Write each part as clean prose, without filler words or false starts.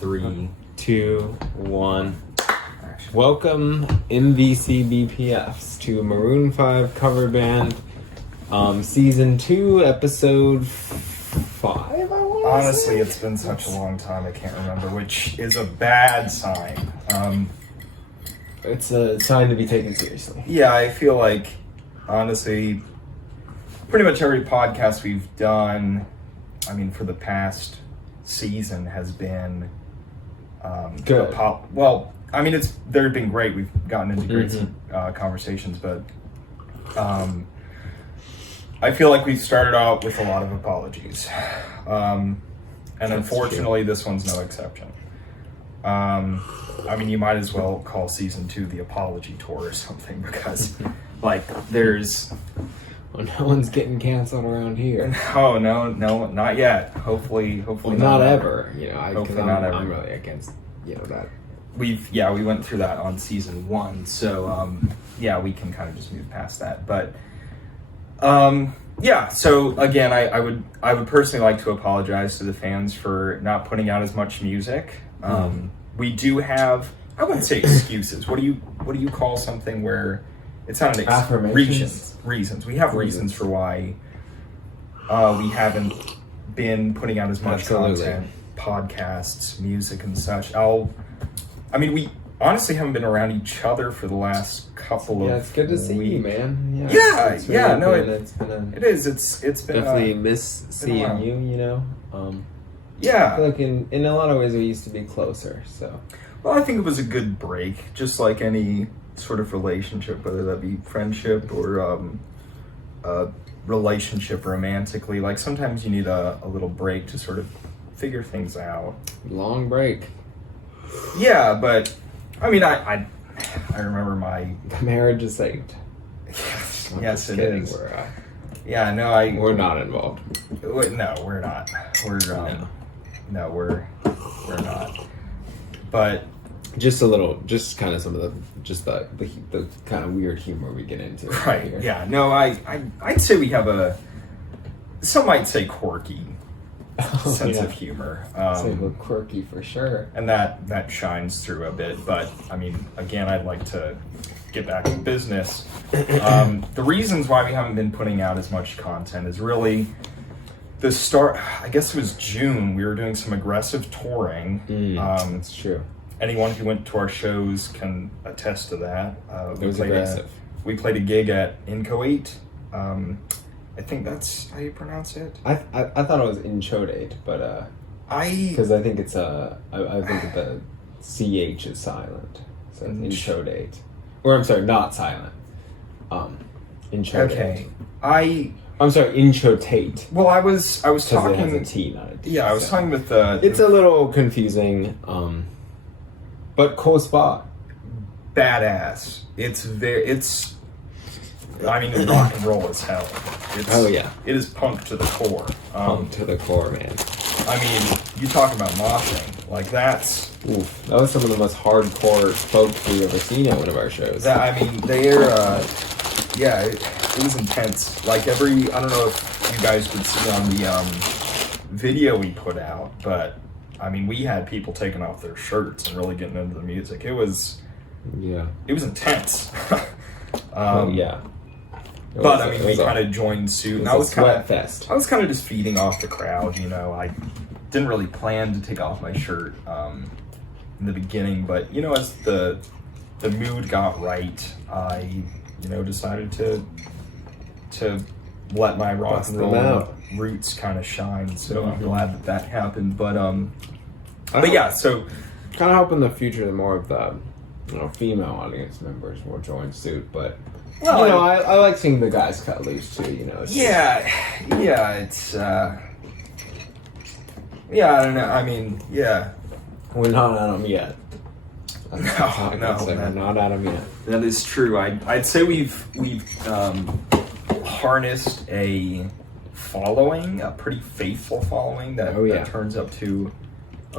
3, 2, 1. Welcome, MVCBPFs, to Maroon 5 cover band, season 2, episode 5. Honestly, it's been such a long time, I can't remember, which is a bad sign. It's a sign to be taken seriously. Yeah, I feel like, honestly, pretty much every podcast we've done, I mean, for the past season has been good. Well, I mean, they've been great. We've gotten into great conversations, but I feel like we've started out with a lot of apologies, and That's unfortunately, this one's no exception. I mean, you might as well call season 2 the apology tour or something, because, like, there's. Well, no one's getting canceled around here. Oh no, not yet. Hopefully well, not ever. You know, hopefully not ever. I'm really against that. We went through that on season 1, so we can kind of just move past that. But so again, I would personally like to apologize to the fans for not putting out as much music. We do have, I wouldn't say excuses. What do you call something where it's not an reasons. We have reasons for why we haven't been putting out as much content, podcasts, music, and such. We honestly haven't been around each other for the last couple of weeks. Yeah, it's good to see you, man. It's been definitely miss seeing you. You know. Yeah. I feel like in a lot of ways we used to be closer. So. Well, I think it was a good break, just like any sort of relationship, whether that be friendship or a relationship romantically. Like, sometimes you need a little break to sort of figure things out. Long break. Yeah, but I mean, I remember my marriage is saved. Yes, it kidding. is. We're not involved. No, we're not. We're not. But just kind of some of the kind of weird humor we get into. Right. Here. Yeah. No, I'd say we have some might say quirky sense of humor. Say we're quirky for sure. And that shines through a bit. But I mean, again, I'd like to get back to business. The reasons why we haven't been putting out as much content is really the start. I guess it was June. We were doing some aggressive touring. That's true. Anyone who went to our shows can attest to that. It was aggressive. We played a gig at Inchoate. I think that's how you pronounce it. I thought it was Inchodate, but because I think it's I think the CH is silent, so it's Inchodate, or I'm sorry, not silent. Inchodate. Okay. I'm sorry, Inchotate. Well, I was talking. It has a T, not a D. Yeah, I was talking with the. It's a little confusing, but cool spot. Badass. I mean, rock and roll as hell. It is punk to the core. Punk to the core, man. I mean, you talk about moshing. Like, that's. Oof, that was some of the most hardcore folks we've ever seen at one of our shows. It was intense. Like, I don't know if you guys could see on the video we put out, but I mean, we had people taking off their shirts and really getting into the music. It was intense. But I mean, we kind of joined suit, and I was kind of just feeding off the crowd. You know, I didn't really plan to take off my shirt in the beginning, but you know, as the mood got right, I decided to let my rock and roll roots kind of shine. So I'm glad that happened. But yeah, so kind of hope in the future more of the female audience members will join suit, but. Well, I like seeing the guys cut loose too. It's I don't know. I mean, we're not at them yet. No, we're not at them yet. That is true. I'd say we've harnessed a following, a pretty faithful following that turns up to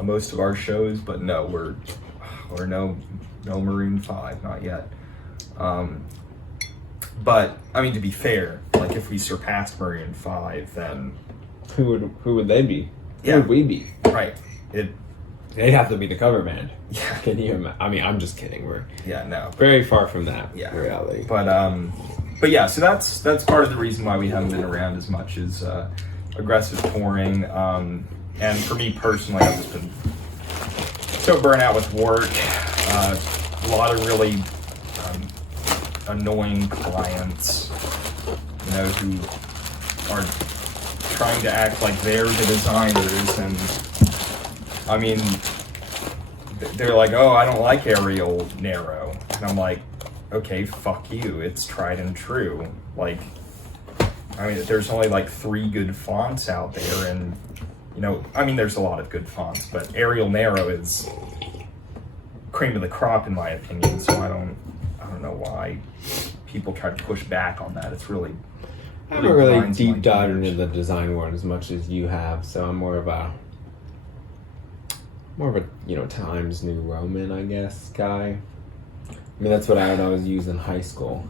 most of our shows. But no, we're no Maroon 5, not yet. But I mean, to be fair, like if we surpassed Maroon 5, then who would they be? Yeah. Who would we be? Right. They'd have to be the cover band. Yeah. Can you? I mean, I'm just kidding. We're no. very far from that reality. But yeah, so that's part of the reason why we haven't been around as much as aggressive touring. And for me personally, I've just been so burnt out with work. A lot of really annoying clients, you know, who are trying to act like they're the designers, and I mean, they're like, oh, I don't like Arial narrow, and I'm like, okay, fuck you, it's tried and true. Like, I mean, there's only like 3 good fonts out there, and you know, I mean, there's a lot of good fonts, but Arial narrow is cream of the crop in my opinion. So I don't know why people try to push back on that. It's really, I haven't really deep dived into the design world as much as you have, so I'm more of a you know, Times New Roman, I guess, guy. I mean, that's what I would always use in high school.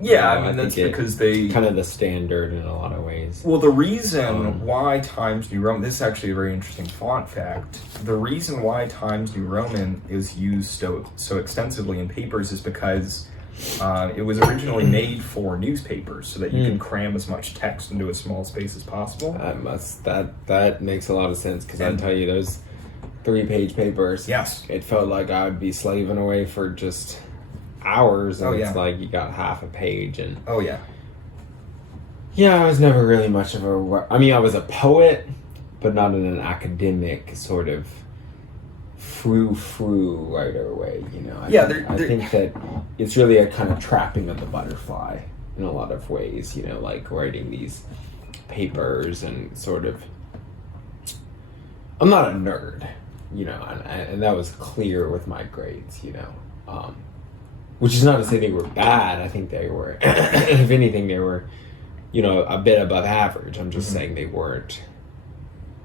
Yeah, I mean, that's because they kind of the standard in a lot of ways. Well, the reason why Times New Roman, this is actually a very interesting font fact. The reason why Times New Roman is used so extensively in papers is because it was originally made for newspapers, so that you can cram as much text into a small space as possible. That makes a lot of sense, because I tell you, those 3-page papers. Yes, it felt like I would be slaving away for just hours, and it's like you got half a page, and I was never really much of a, I mean, I was a poet, but not in an academic sort of frou writer way, you know. I think that it's really a kind of trapping of the butterfly in a lot of ways, you know, like writing these papers and sort of, I'm not a nerd, you know, and that was clear with my grades, you know. Which is not to say they were bad. I think they were, if anything, they were, you know, a bit above average. I'm just saying they weren't,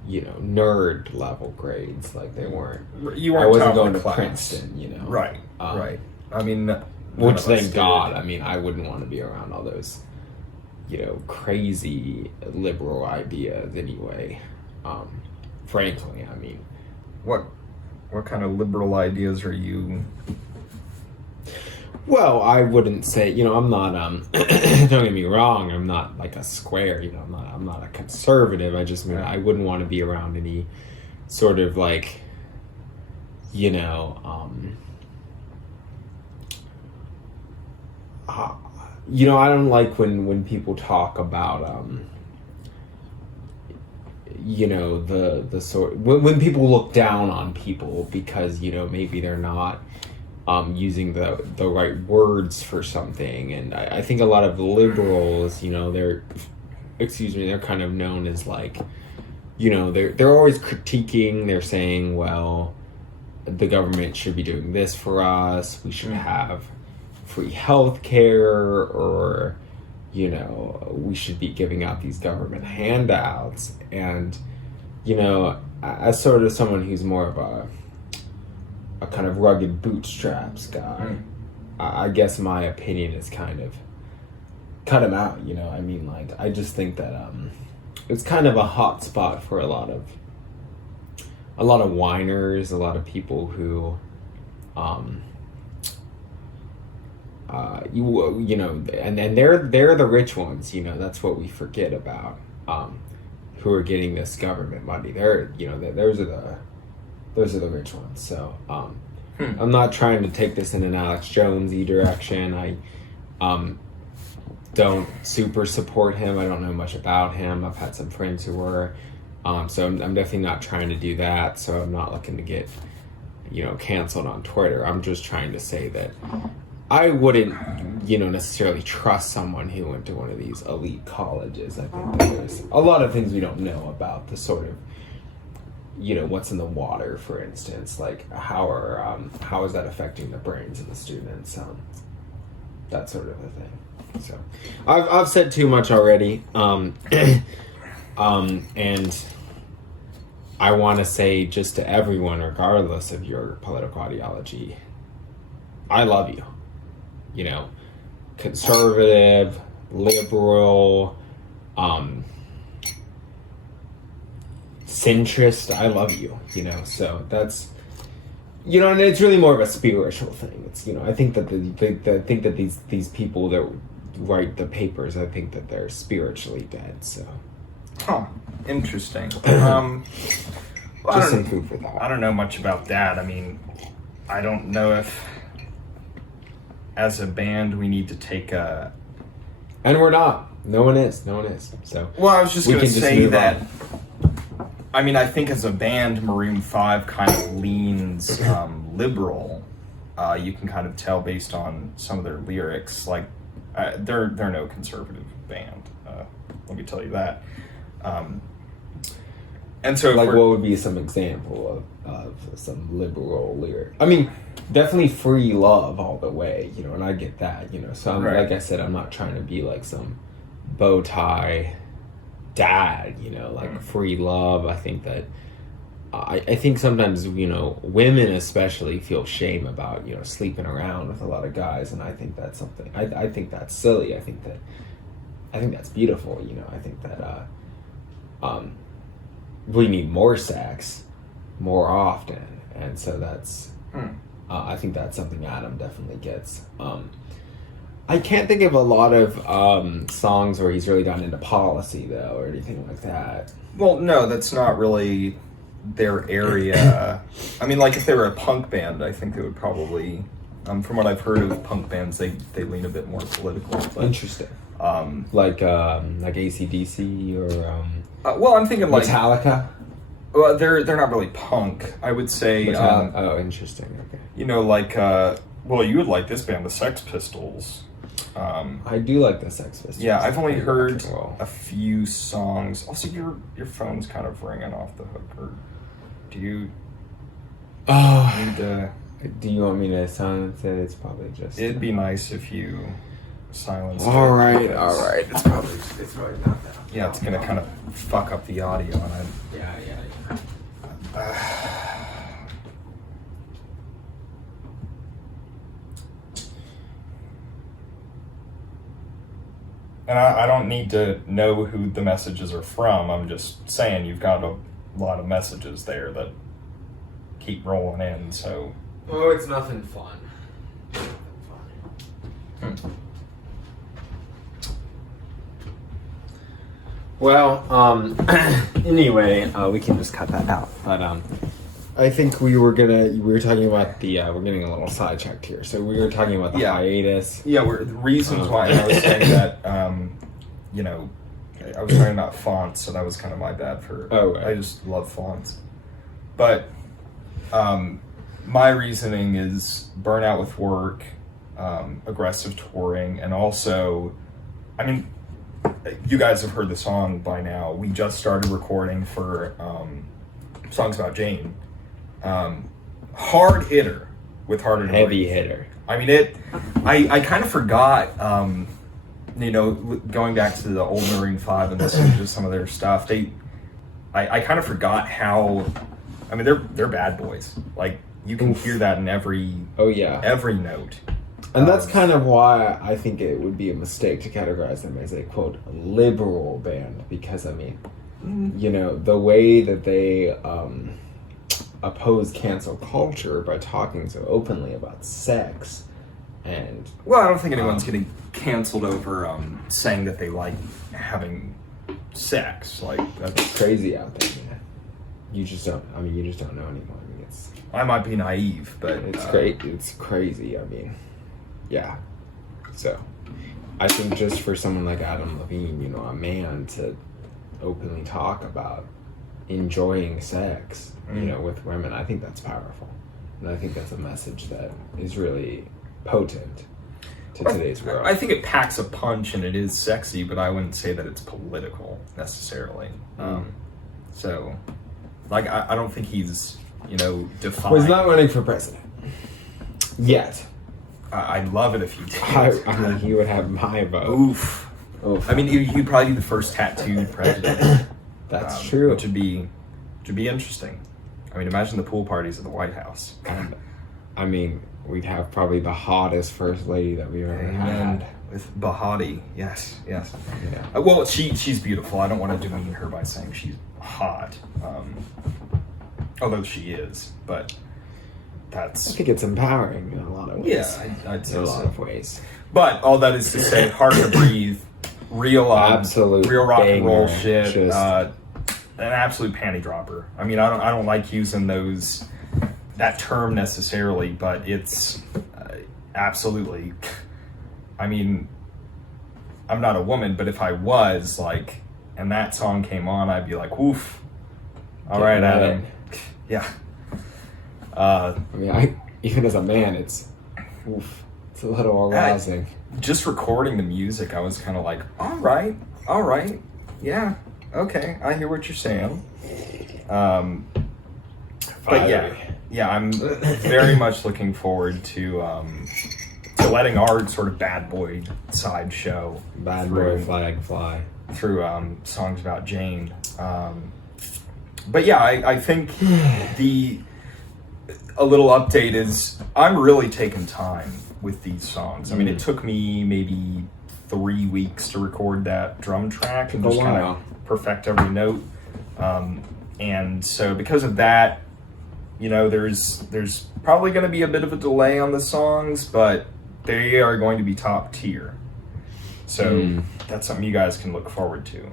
you know, nerd level grades. Like, they weren't. You weren't. I wasn't going to class. Princeton, you know. Right. Right. I mean, which thank God. I mean, I wouldn't want to be around all those, you know, crazy liberal ideas anyway. Frankly, I mean, what kind of liberal ideas are you? Well, I wouldn't say, you know, I'm not, don't get me wrong, I'm not like a square, you know, I'm not a conservative. I just mean, I wouldn't want to be around any sort of like, you know, you know, I don't like when people talk about, you know, the sort, when people look down on people because, you know, maybe they're not using the right words for something. And I think a lot of liberals, you know, they're kind of known as like, you know, they're always critiquing. They're saying, well, the government should be doing this for us. We should have free health care, or, you know, we should be giving out these government handouts. And, you know, as sort of someone who's more of a kind of rugged bootstraps guy, I guess my opinion is kind of cut him out, you know. I mean, like, I just think that it's kind of a hot spot for a lot of whiners, a lot of people who you know, and they're the rich ones, you know. That's what we forget about, who are getting this government money. They're, you know, those are the rich ones. So I'm not trying to take this in an Alex Jonesy direction. I don't super support him. I don't know much about him. I've had some friends who were, so I'm definitely not trying to do that. So I'm not looking to get, you know, canceled on Twitter. I'm just trying to say that I wouldn't, you know, necessarily trust someone who went to one of these elite colleges. I think that there's a lot of things we don't know about the sort of, you know, what's in the water, for instance, like how is that affecting the brains of the students, that sort of a thing. So I've said too much already, and I want to say just to everyone, regardless of your political ideology, I love you. You know, conservative, liberal, centrist I love you, you know. So that's, you know, and it's really more of a spiritual thing. It's, you know, I think that these people that write the papers, I think that they're spiritually dead. So, interesting. Well, just some food for thought. I don't know much about that. I mean, I don't know if, as a band, we need to take a. And we're not. No one is. So. Well, I was just going to say that. I mean, I think as a band, Maroon 5 kind of leans liberal. You can kind of tell based on some of their lyrics. Like, they're no conservative band. Let me tell you that. And so, like, what would be some example of some liberal lyric? I mean, definitely free love all the way, you know, and I get that, you know. So, like I said, I'm not trying to be like some bow tie dad, you know, like free love. I think that I think sometimes, you know, women especially feel shame about, you know, sleeping around with a lot of guys, and I think that's something. I think that's silly. I think that's beautiful. You know, I think that we need more sex more often, and so that's I think that's something Adam definitely gets. I can't think of a lot of songs where he's really gotten into policy though, or anything like that. Well, no, that's not really their area. I mean, like, if they were a punk band, I think they would probably, from what I've heard of punk bands, they lean a bit more political. But, interesting. Like AC/DC or well, I'm thinking like Metallica. Well, they're not really punk. I would say. Oh, interesting. Okay. You know, like well, you would like this band, the Sex Pistols. I do like the Sex Pistols. Yeah, I've only heard a few songs. Also, your phone's kind of ringing off the hook. Or do you? Need to? Do you want me to silence it? It's probably just. It'd be nice if you silence. All right. It's probably not that. Yeah, it's gonna kind of fuck up the audio, and I. Yeah. And I don't need to know who the messages are from. I'm just saying you've got a lot of messages there that keep rolling in, so... Oh, it's nothing fun. Well, anyway, we can just cut that out. But I think we were talking about we're getting a little sidetracked here. So we were talking about the hiatus. Yeah, the reasons why I was saying that, you know, I was talking about fonts, so that was kind of my bad for... Oh, right. I just love fonts. But my reasoning is burnout with work, aggressive touring, and also, I mean, you guys have heard the song by now. We just started recording for Songs About Jane. Hard hitter with Harder to Heavy Breathe. hitter. I mean, I kind of forgot, you know, going back to the old Maroon 5 and listening to some of their stuff, I kind of forgot how, I mean, they're bad boys. Like, you can hear that in every note. And that's kind of why I think it would be a mistake to categorize them as a, quote, liberal band. Because, I mean, you know, the way that they oppose cancel culture by talking so openly about sex and... Well, I don't think anyone's getting canceled over saying that they like having sex. Like, that's crazy out there, man. You just don't know anymore. I mean, I might be naive, but... It's great. It's crazy. I mean... Yeah. So, I think just for someone like Adam Levine, you know, a man to openly talk about enjoying sex, you know, with women, I think that's powerful. And I think that's a message that is really potent to today's world. I think it packs a punch and it is sexy, but I wouldn't say that it's political necessarily. So, like, I don't think he's, you know, defined. Well, he's not running for president. Yet. I'd love it if he did. I mean, he would have my vote. Oof. I mean, he'd probably be the first tattooed president. That's true. Which would be interesting. I mean, imagine the pool parties at the White House. And, I mean, we'd have probably the hottest first lady that we've ever had. With Bahati, yes. Yeah. Well, she's beautiful. I don't want to demean her by saying she's hot. Although she is, but that's... I think it's empowering in a lot of ways. Yeah, I'd say in a so. lot of ways. But all that is to say, Hard to Breathe, real absolute real rock and roll banger. shit. Just... an absolute panty dropper. I mean, I don't like using that term necessarily, but it's absolutely. I mean, I'm not a woman, but if I was, like, and that song came on, I'd be like, "Woof! All right, Adam." Yeah. I mean, even as a man, it's a little arousing. Just recording the music, I was kind of like, all right, yeah, okay, I hear what you're saying. But yeah, I'm very much looking forward to letting our sort of bad boy side show. Bad boy flag fly. Through songs about Jane. But yeah, I think a little update is I'm really taking time with these songs. I mean, it took me maybe 3 weeks to record that drum track and just kind of perfect every note. And so because of that, you know, there's probably going to be a bit of a delay on the songs, but they are going to be top tier. So that's something you guys can look forward to.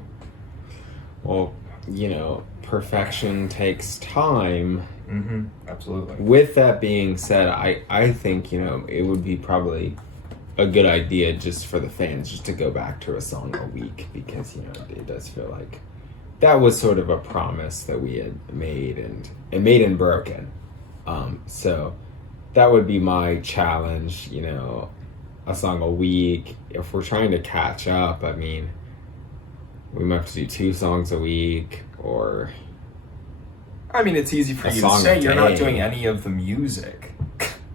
Well, you know, perfection takes time. Mm-hmm. Absolutely. With that being said, I think, you know, it would be probably a good idea just for the fans just to go back to a song a week, because, you know, it does feel like that was sort of a promise that we had made and broken. So that would be my challenge, you know, a song a week. If we're trying to catch up, I mean, we might have to do 2 songs a week, or... I mean, it's easy for you to say you're not doing any of the music.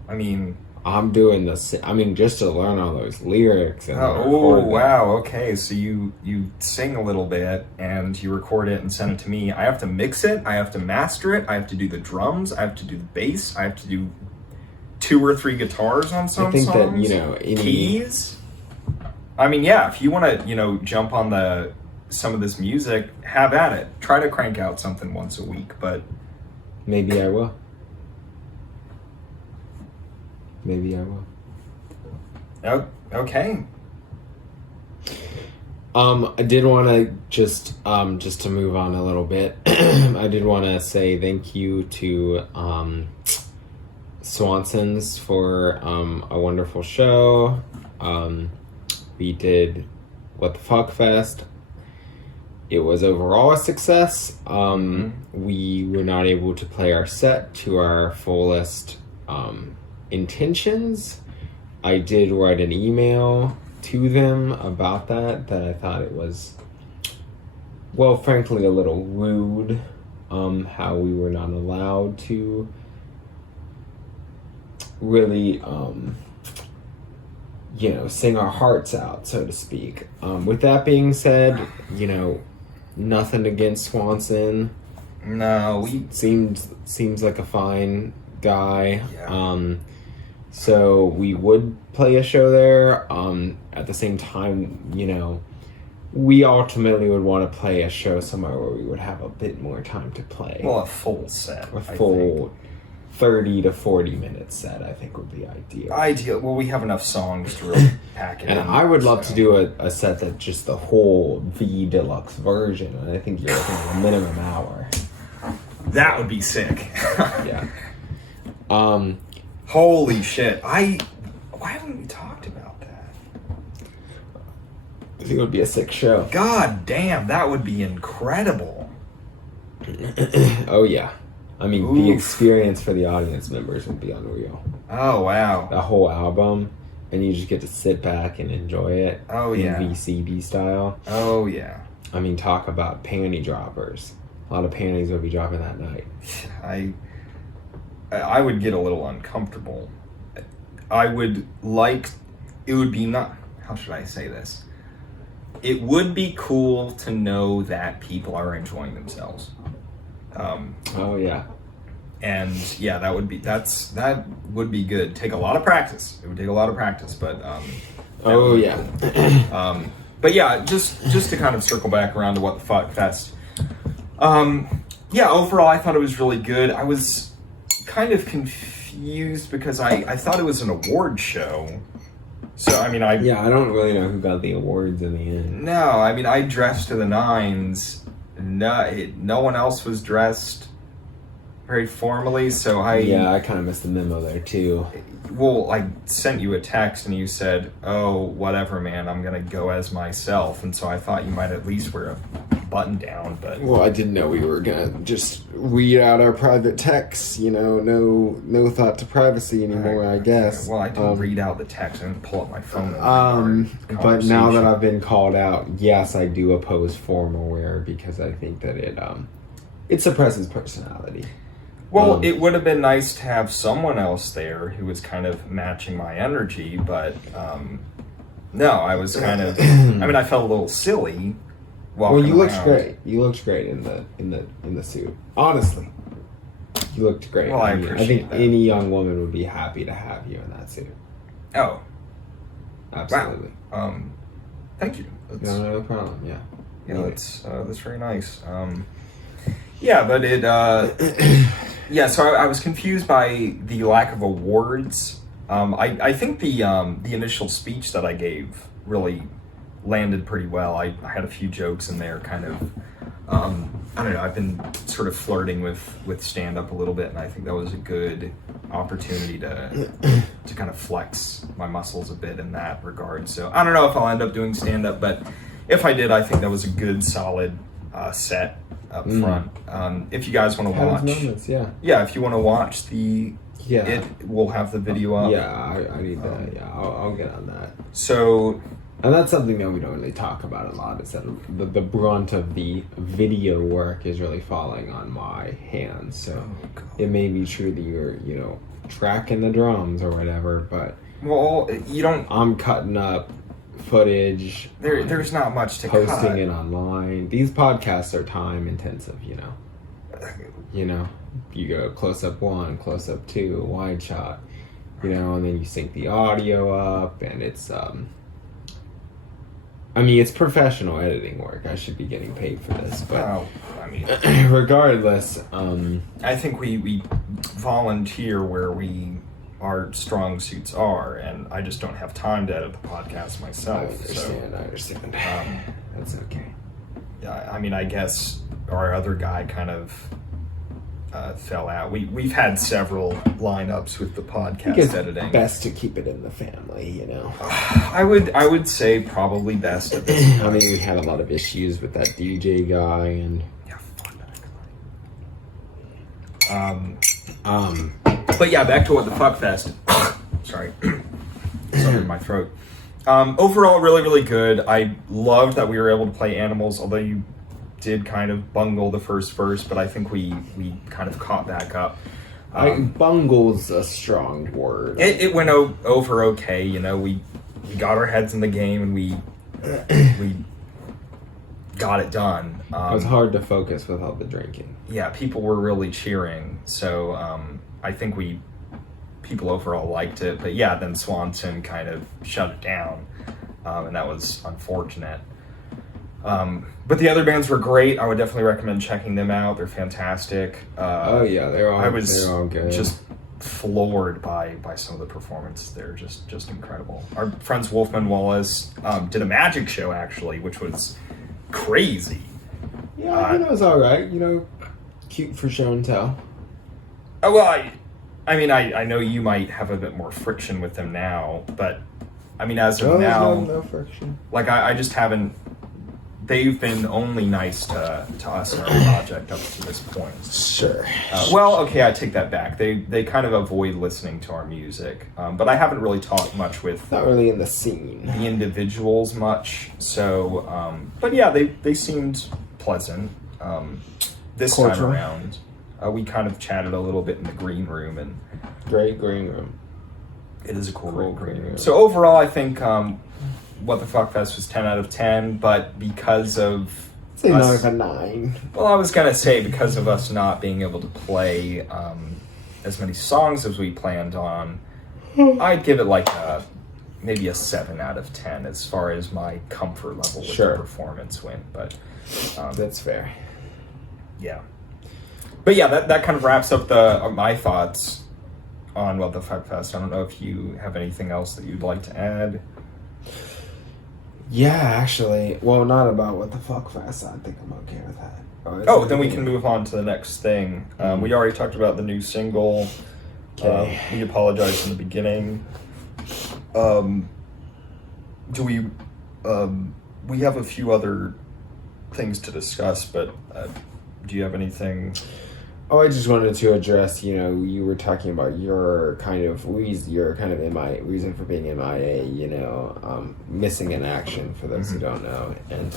I mean... I'm doing just to learn all those lyrics. And wow, okay. So you sing a little bit, and you record it and send it to me. I have to mix it, I have to master it, I have to do the drums, I have to do the bass, I have to do 2 or 3 guitars on some songs. I think that, you know... Keys? I mean, yeah, if you want to, you know, jump on some of this music, have at it. Try to crank out something once a week, but... Maybe I will. Oh, okay. I did want to just to move on a little bit, I did want to say thank you to Swanson's for a wonderful show. We did What the Fuck Fest. It was overall a success. We were not able to play our set to our fullest intentions. I did write an email to them about that I thought it was, well, frankly, a little rude, how we were not allowed to really, you know, sing our hearts out, so to speak. With that being said, you know, nothing against Swanson. No, seems like a fine guy. Yeah. So we would play a show there. At the same time, you know, we ultimately would want to play a show somewhere where we would have a bit more time to play. Well, a full set. A full 30 to 40 minute set, I think, would be ideal. Well, we have enough songs to really pack it in. And I would love to do a set that's just the whole V Deluxe version, and I think you're looking at a minimum hour. That would be sick. Yeah. Holy shit. Why haven't we talked about that? I think it would be a sick show. God damn, that would be incredible. Oh, yeah. I mean, the experience for the audience members would be unreal. Oh, wow. The whole album, and you just get to sit back and enjoy it. Oh, yeah. MVCB style. Oh, yeah. I mean, talk about panty droppers. A lot of panties would be dropping that night. I would get a little uncomfortable. How should I say this? It would be cool to know that people are enjoying themselves. Oh yeah. And yeah, that would be good. Take a lot of practice. It would take a lot of practice, but oh yeah. But yeah, just to kind of circle back around to What the Fuck Fest. Yeah, overall, I thought it was really good. I was kind of confused because I thought it was an award show. So, I mean, I don't really know who got the awards in the end. No, I mean, I dressed to the nines. No one else was dressed very formally, so I kind of missed the memo there, too. Well, I sent you a text and you said, oh, whatever, man, I'm going to go as myself. And so I thought you might at least wear a button down, but... Well, I didn't know we were going to just read out our private texts, no thought to privacy anymore, I guess. Well, I didn't read out the text. I didn't pull up my phone. But now that I've been called out, yes, I do oppose formal wear because I think that it suppresses personality. Well, it would have been nice to have someone else there who was kind of matching my energy, but no, I was kind of. I felt a little silly. Well, you looked great. You looked great in the suit. Honestly, you looked great. Well, I appreciate that. Any young woman would be happy to have you in that suit. Oh, absolutely. Wow. Thank you. No problem. Yeah. Yeah, that's very nice. Yeah, but it. Yeah, so I was confused by the lack of awards. I think the initial speech that I gave really landed pretty well. I had a few jokes in there, kind of. I don't know. I've been sort of flirting with stand-up a little bit, and I think that was a good opportunity to kind of flex my muscles a bit in that regard. So I don't know if I'll end up doing stand-up, but if I did, I think that was a good, solid set up front. If you guys want to watch, moments, if you want to watch we'll have the video up. I need that. I'll get on that. So, and that's something that we don't really talk about a lot. Is that the brunt of the video work is really falling on my hands. So it may be true that you're tracking the drums or whatever, but you don't. I'm cutting up footage. There's not much to posting it online. These podcasts are time intensive, you go close up 1, close up 2, wide shot, and then you sync the audio up, and it's it's professional editing work. I should be getting paid for this, but regardless, I think we volunteer where our strong suits are, and I just don't have time to edit the podcast myself. I understand. That's okay. Yeah, I guess our other guy kind of fell out. We've had several lineups with the podcast editing. Best to keep it in the family, I would say probably best at this point. We had a lot of issues with that DJ guy, and But yeah, back to what the fuck fest. Sorry, something in my throat. Overall, really, really good. I loved that we were able to play Animals, although you did kind of bungle the first verse, but I think we kind of caught back up. Bungle's a strong word. It went over okay. We got our heads in the game and we got it done. It was hard to focus with all the drinking. Yeah, people were really cheering, so I think people overall liked it. But yeah, then Swanson kind of shut it down, and that was unfortunate. But the other bands were great. I would definitely recommend checking them out. They're fantastic. They're all good. Just floored by some of the performance. They're just incredible. Our friends Wolfman Wallace did a magic show actually, which was crazy. Yeah, it was all right. Cute for show and tell. Well, I know you might have a bit more friction with them now, but as of now, no friction. I just haven't. They've been only nice to us and our project up to this point. Sure. I take that back. They kind of avoid listening to our music, but I haven't really talked much with. Not really in the scene. The individuals much. So, but yeah, they seemed pleasant. This time around, we kind of chatted a little bit in the green room, and great green room. It is a cool green room. So overall, I think. What the Fuck Fest was 10 out of 10, but because of say us, 9. Well, I was gonna say because of us not being able to play as many songs as we planned on, I'd give it maybe a 7 out of 10 as far as my comfort level with the performance went. But that's fair. yeah. But yeah, that kind of wraps up my thoughts on What the Fuck Fest. I don't know if you have anything else that you'd like to add. Yeah, actually. Well, not about What the Fuck Fest. I think I'm okay with that. Then we can move on to the next thing. We already talked about the new single. Okay. We apologized in the beginning. We have a few other things to discuss, but do you have anything? Oh, I just wanted to address, you were talking about your kind of reason for being MIA, missing in action, for those who don't know. And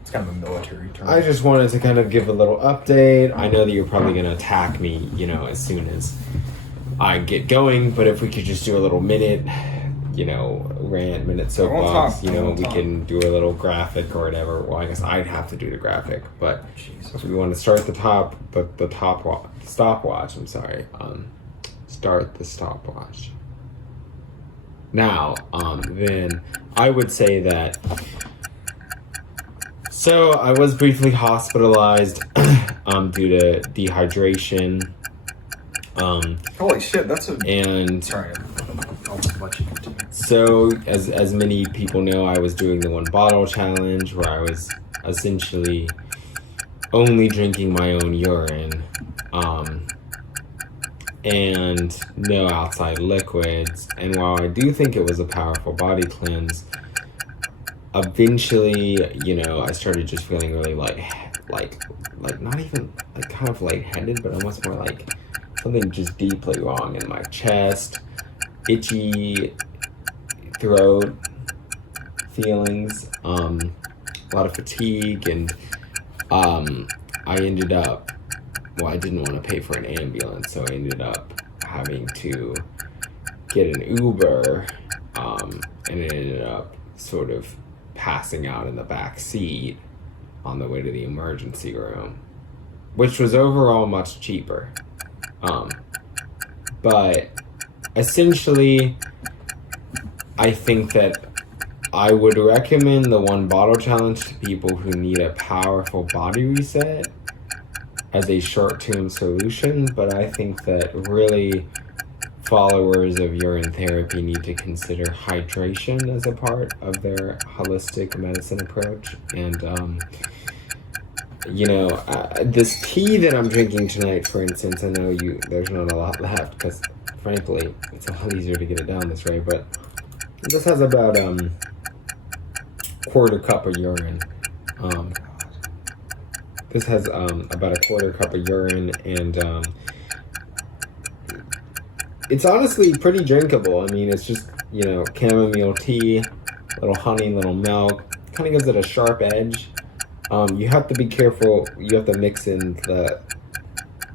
it's kind of a military term. I just wanted to kind of give a little update. I know that you're probably going to attack me, as soon as I get going, but if we could just do a little minute, minute soapbox, we can do a little graphic or whatever. Well, I guess I'd have to do the graphic, but if we want to start stopwatch, I'm sorry. Start the stopwatch. Now, then I would say that, so I was briefly hospitalized due to dehydration. Holy shit, that's a... And... Sorry, I'll let you continue. So, as many people know, I was doing the 1 bottle challenge where I was essentially only drinking my own urine, and no outside liquids. And while I do think it was a powerful body cleanse, eventually, I started just feeling really like not even like kind of lightheaded, but almost more like something just deeply wrong in my chest, itchy throat feelings, a lot of fatigue, and I ended up, I didn't want to pay for an ambulance, so I ended up having to get an Uber, and it ended up sort of passing out in the back seat on the way to the emergency room, which was overall much cheaper. But essentially, I think that I would recommend the 1 bottle challenge to people who need a powerful body reset as a short-term solution, but I think that really followers of urine therapy need to consider hydration as a part of their holistic medicine approach. And this tea that I'm drinking tonight, for instance, I know there's not a lot left because, frankly, it's a lot easier to get it down this way, but this has about quarter cup of urine. This has about a quarter cup of urine, and it's honestly pretty drinkable. I mean, it's just, chamomile tea, little honey, little milk. Kind of gives it a sharp edge. You have to be careful. You have to mix in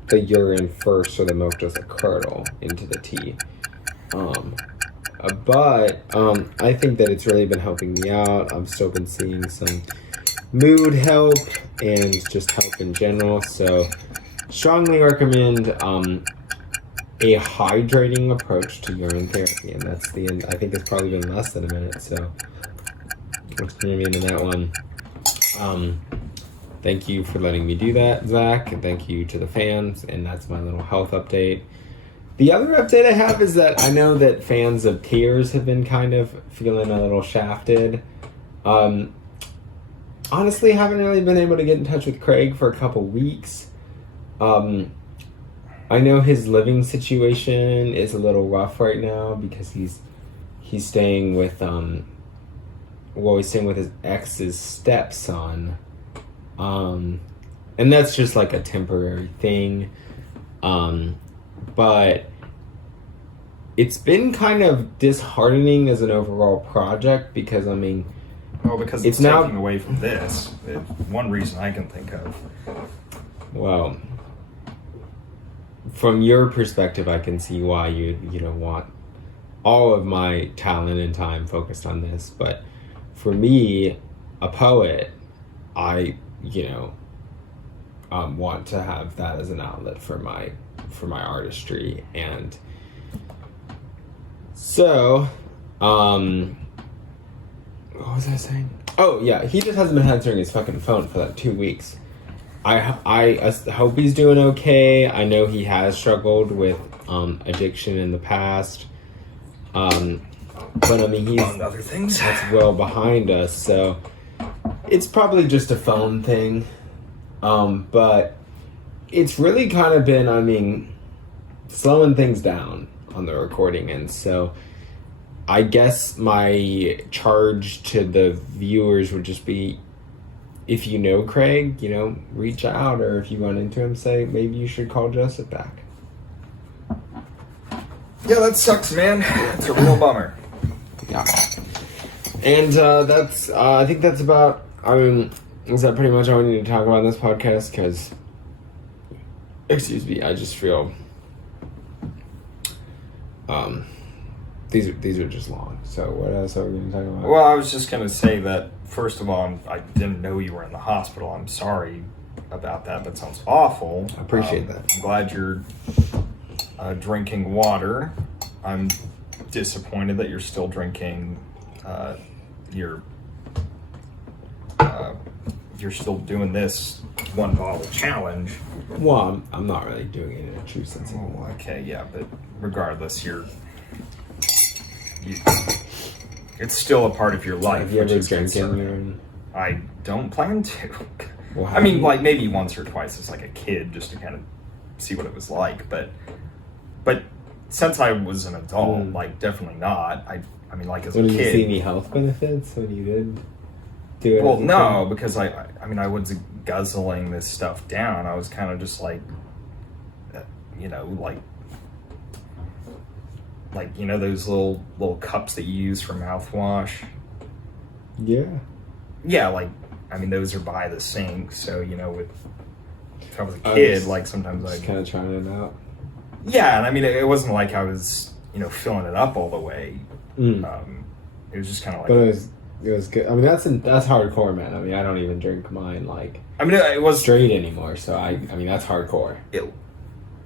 the urine first so the milk doesn't curdle into the tea. But I think that it's really been helping me out. I've still been seeing some mood help and just help in general. So strongly recommend a hydrating approach to urine therapy. And that's the end. I think it's probably been less than a minute. So let's bring me into that one. Thank you for letting me do that, Zach, and thank you to the fans, and that's my little health update. The other update I have is that I know that fans of Tears have been kind of feeling a little shafted. Honestly, haven't really been able to get in touch with Craig for a couple weeks. I know his living situation is a little rough right now because he's staying with he's staying with his ex's stepson. And that's just like a temporary thing. But it's been kind of disheartening as an overall project because, because it's now taking away from this. One reason I can think of. Well, from your perspective, I can see why you want all of my talent and time focused on this. But for me, a poet, I want to have that as an outlet for my artistry. And so what was I saying? Oh yeah, he just hasn't been answering his fucking phone for like 2 weeks. I hope he's doing okay. I know he has struggled with addiction in the past. But I mean, he's among other things. That's well behind us, so it's probably just a phone thing. But it's really kind of been, I mean, slowing things down on the recording end. So I guess my charge to the viewers would just be, if you know Craig, you know, reach out, or if you run into him, say maybe you should call Joseph back. Yeah, that sucks, man. It's a real bummer. Yeah. And that's, I think that's about, I mean, is that pretty much all we need to talk about in this podcast? Because, excuse me, I just feel, these are just long. So what else are we going to talk about? Well, I was just going to say that, first of all, I didn't know you were in the hospital. I'm sorry about that. That sounds awful. I appreciate that. I'm glad you're drinking water. I'm disappointed that you're still drinking you're still doing this one bottle challenge. Well, I'm not really doing it in a true sense anymore. Okay, yeah, but regardless, it's still a part of your life. Have you ever drinking? I don't plan to. Well, I mean, like maybe once or twice as like a kid, just to kind of see what it was like. But since I was an adult, like definitely not. I mean, like as a kid. Did you see any health benefits when you did do it? Well, no, because I mean, I was guzzling this stuff down. I was kind of just like, you know, like you know those little cups that you use for mouthwash. Yeah. Yeah, like I mean, those are by the sink. So you know, if I was a kid, like sometimes I kind of trying it out. Yeah, and I mean, it wasn't like I was, you know, filling it up all the way. It was just kind of like. But it was good. I mean, that's hardcore, man. I mean, I don't even drink mine like. I mean, it was straight anymore. So I mean, that's hardcore.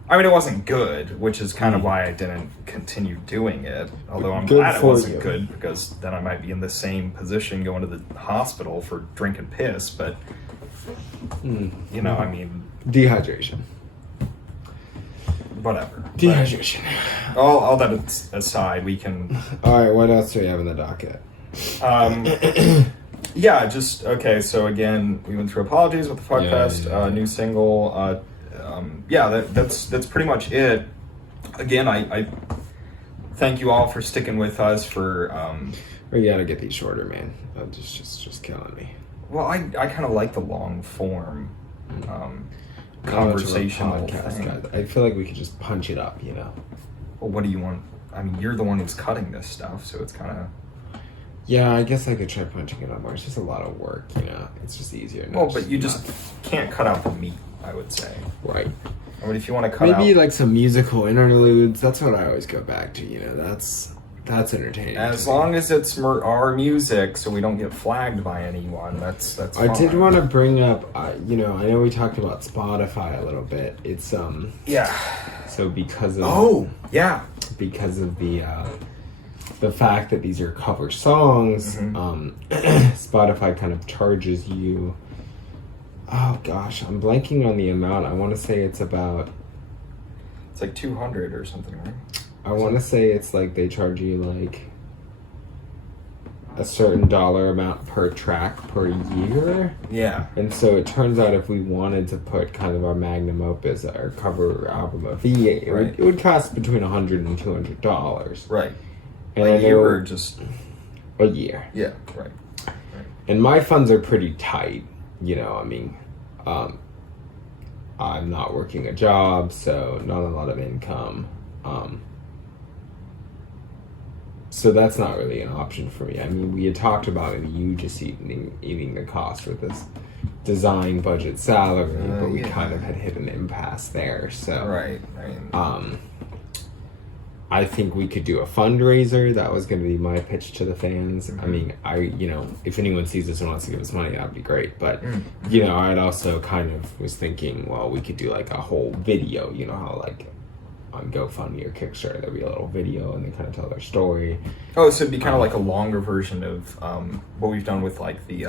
I mean, it wasn't good, which is kind of why I didn't continue doing it. Although I'm glad it wasn't good, because then I might be in the same position going to the hospital for drinking piss. But you know, I mean, dehydration. Whatever. Dehydration. All that aside, we can. All right. What else do we have in the docket? Yeah. Just okay. So again, we went through apologies with the podcast. New single. Yeah. That's pretty much it. Again, I thank you all for sticking with us for. We gotta get these shorter, man. Just killing me. Well, I kind of like the long form. Conversational thing. Guys. I feel like we could just punch it up, you know. Well, what do you want? I mean, you're the one who's cutting this stuff, so it's kind of. Yeah, I guess I could try punching it up more. It's just a lot of work, you know. It's just easier. Well, but you just can't cut out the meat, I would say. Right. I mean, if you want to cut out maybe like some musical interludes. That's what I always go back to. You know, that's entertaining. As long as it's our music, so we don't get flagged by anyone. That's fine. I did want to bring up, you know, I know we talked about Spotify a little bit. It's yeah. So because of because of the fact that these are cover songs, Spotify kind of charges you. Oh gosh, I'm blanking on the amount. I want to say it's about. It's like 200 or something, right? I want to say it's like they charge you like a certain dollar amount per track per year. Yeah. And so it turns out if we wanted to put kind of our magnum opus, our cover album of V8, it would cost between $100 and $200. Right. And a year or just a year. Yeah. Right. And my funds are pretty tight. You know, I mean, I'm not working a job, so not a lot of income. So that's not really an option for me. I mean, we had talked about maybe you just eating the cost with this design budget salary, but we kind of had hit an impasse there. So right. I think we could do a fundraiser. That was going to be my pitch to the fans. I mean, you know, if anyone sees this and wants to give us money, that'd be great. But you know, I'd also kind of was thinking, well, we could do like a whole video. You know how like on GoFundMe or Kickstarter, there'll be a little video and they kind of tell their story. Oh, so it'd be kind of like a longer version of what we've done with like the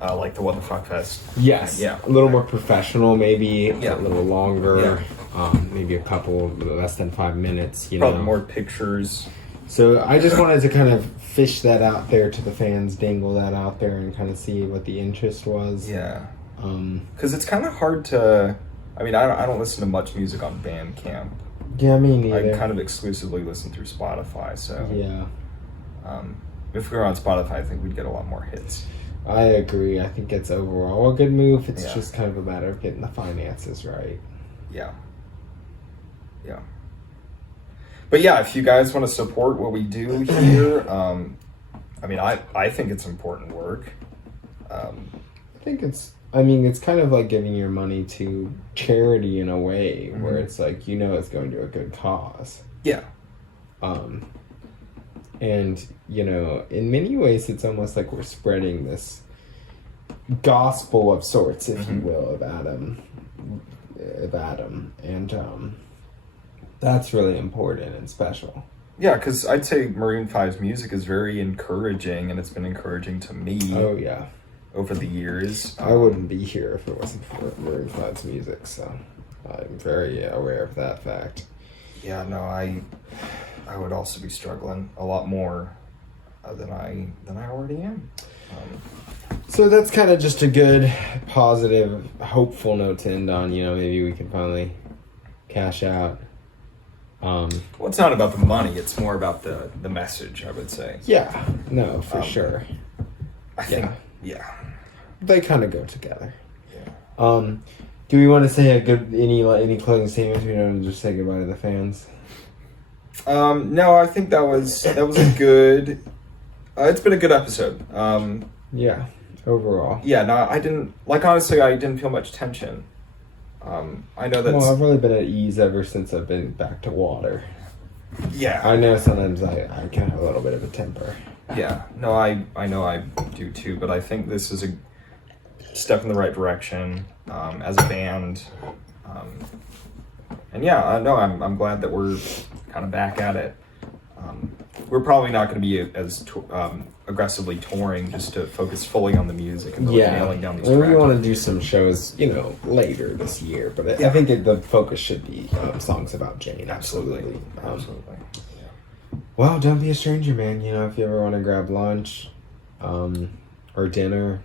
like the What the Fuck Fest. Yes. Yeah. A little more professional, maybe. Yeah. A little longer. Yeah. Maybe a couple less than 5 minutes. Probably more pictures. So I just wanted to kind of fish that out there to the fans, dangle that out there, and kind of see what the interest was. Yeah. Because it's kind of hard to. I mean, I don't listen to much music on Bandcamp. Yeah, me neither. I kind of exclusively listen through Spotify. So yeah. If we were on Spotify, I think we'd get a lot more hits. I agree. I think it's overall a good move. It's Yeah. just kind of a matter of getting the finances right. Yeah. Yeah. But yeah, if you guys want to support what we do here, I mean, I think it's important work. I think it's kind of like giving your money to charity in a way, where it's like, it's going to a good cause. Yeah. And, in many ways, it's almost like we're spreading this gospel of sorts, if you will, of Adam. And that's really important and special. Yeah, because I'd say Maroon 5's music is very encouraging, and it's been encouraging to me. Oh, yeah. Over the years. I wouldn't be here if it wasn't for Maroon 5's music, so I'm very aware of that fact. Yeah, no, I would also be struggling a lot more than I already am. So that's kind of just a good, positive, hopeful note to end on. Maybe we can finally cash out. Well, it's not about the money; it's more about the message, I would say. Yeah, no, for sure. I think, yeah. They kind of go together. Yeah. Do we want to say any closing statements? We don't just say goodbye to the fans. No, I think that was a good. It's been a good episode. Yeah, overall. Yeah, no, I didn't honestly. I didn't feel much tension. I know that. Well, I've really been at ease ever since I've been back to water. Yeah. I know sometimes I can have a little bit of a temper. Yeah, no, I know I do too, but I think this is a step in the right direction as a band, and yeah, no, I'm glad that we're kind of back at it. We're probably not going to be as aggressively touring, just to focus fully on the music and really nailing down these tracks. We want to do some shows, later this year, but I think the focus should be songs about Jane. Absolutely. Well, don't be a stranger, man. If you ever want to grab lunch, or dinner.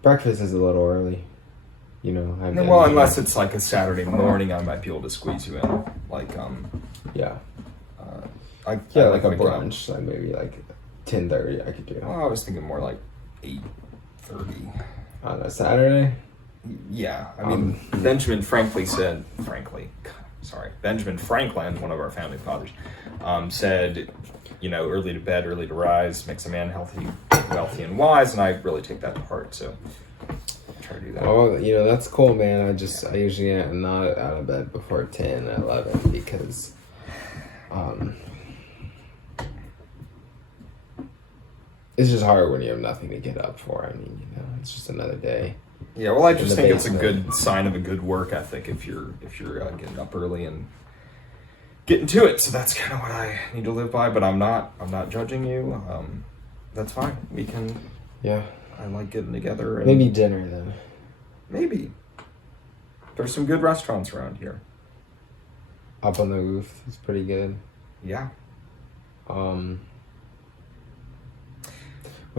Breakfast is a little early. Well, unless it's like a Saturday morning, I might be able to squeeze you in. Like, yeah. Like a brunch, like maybe like 10:30 I could do. Well, I was thinking more like 8:30. On a Saturday? Yeah. I mean, Benjamin Franklin, one of our family fathers, said, early to bed, early to rise, makes a man healthy, wealthy, and wise, and I really take that to heart, so I'll try to do that. Oh, that's cool, man. I usually am not out of bed before 10, 11, because, it's just hard when you have nothing to get up for. I mean, it's just another day. Yeah, well, I just think it's a good sign of a good work ethic if you're getting up early and getting to it. So that's kind of what I need to live by. But I'm not judging you. That's fine. We can. Yeah. I like getting together. And maybe dinner then. Maybe. There's some good restaurants around here. Up on the Roof is pretty good. Yeah. One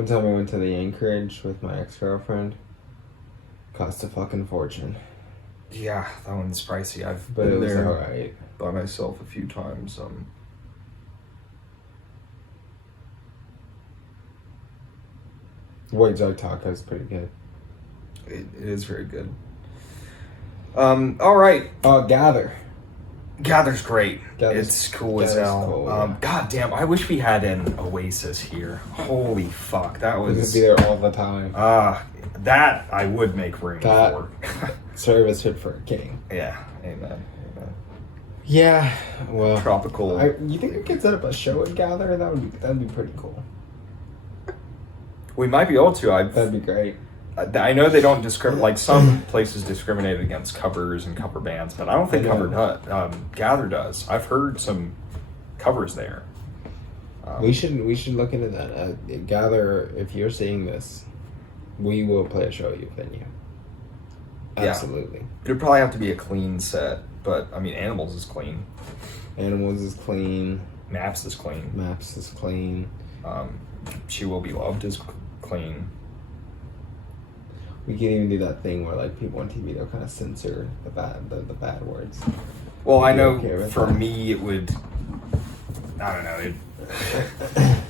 time I went to the Anchorage with my ex-girlfriend. Cost a fucking fortune. Yeah, that one's pricey. I've But been it was there alright. by myself a few times. White Dog Taco is pretty good. It is very good. All right. Gather. Gather's great. Gather's- It's cool as Gather's hell. cool, yeah. God damn, I wish we had an Oasis here. Holy fuck, that We could was... be there all the time. That I would make room That- for. Service fit for a king. Yeah, amen. Yeah, well... Tropical. You think we could set up a show at Gather? That'd be pretty cool. We might be able to. That'd be great. I know they don't discriminate, like some places discriminate against covers and cover bands, but I don't think Gather does. I've heard some covers there. We should look into that. Gather, if you're seeing this, We will play a show at your venue. Absolutely. It'd probably have to be a clean set, but I mean, Animals is clean. Animals is clean. Maps is clean. Maps is clean. She Will Be Loved is clean. We can even do that thing where like people on TV, they'll kind of censor the bad words. Well, I know okay for that? me it would. I don't know.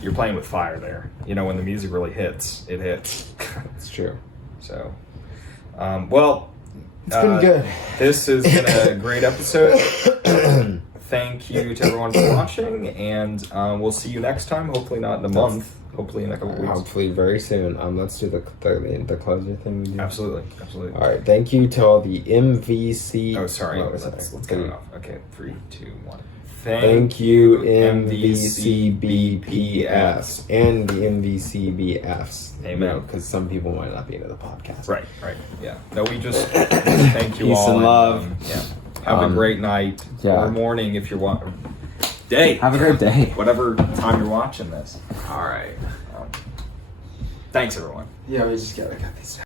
You're playing with fire there. You know, when the music really hits, it hits. It's true. So, well, it's been good. This has been a great episode. Thank you to everyone for watching, and we'll see you next time. Hopefully not in a month. Hopefully in a couple weeks. Hopefully very soon. Let's do the closer thing we do. Absolutely. All right. Thank you to all the MVC. Oh, sorry. Oh, Let's get it off. Okay, 3, 2, 1. Thank you, MVCBPFs and the MVCBFs. Amen. Because some people might not be into the podcast. Right. Yeah. No, we just thank you all. Peace and love. Yeah. Have a great night or morning if you're watching. Day. Have a great day. Whatever time you're watching this. All right. Thanks, everyone. Yeah, we just gotta cut these.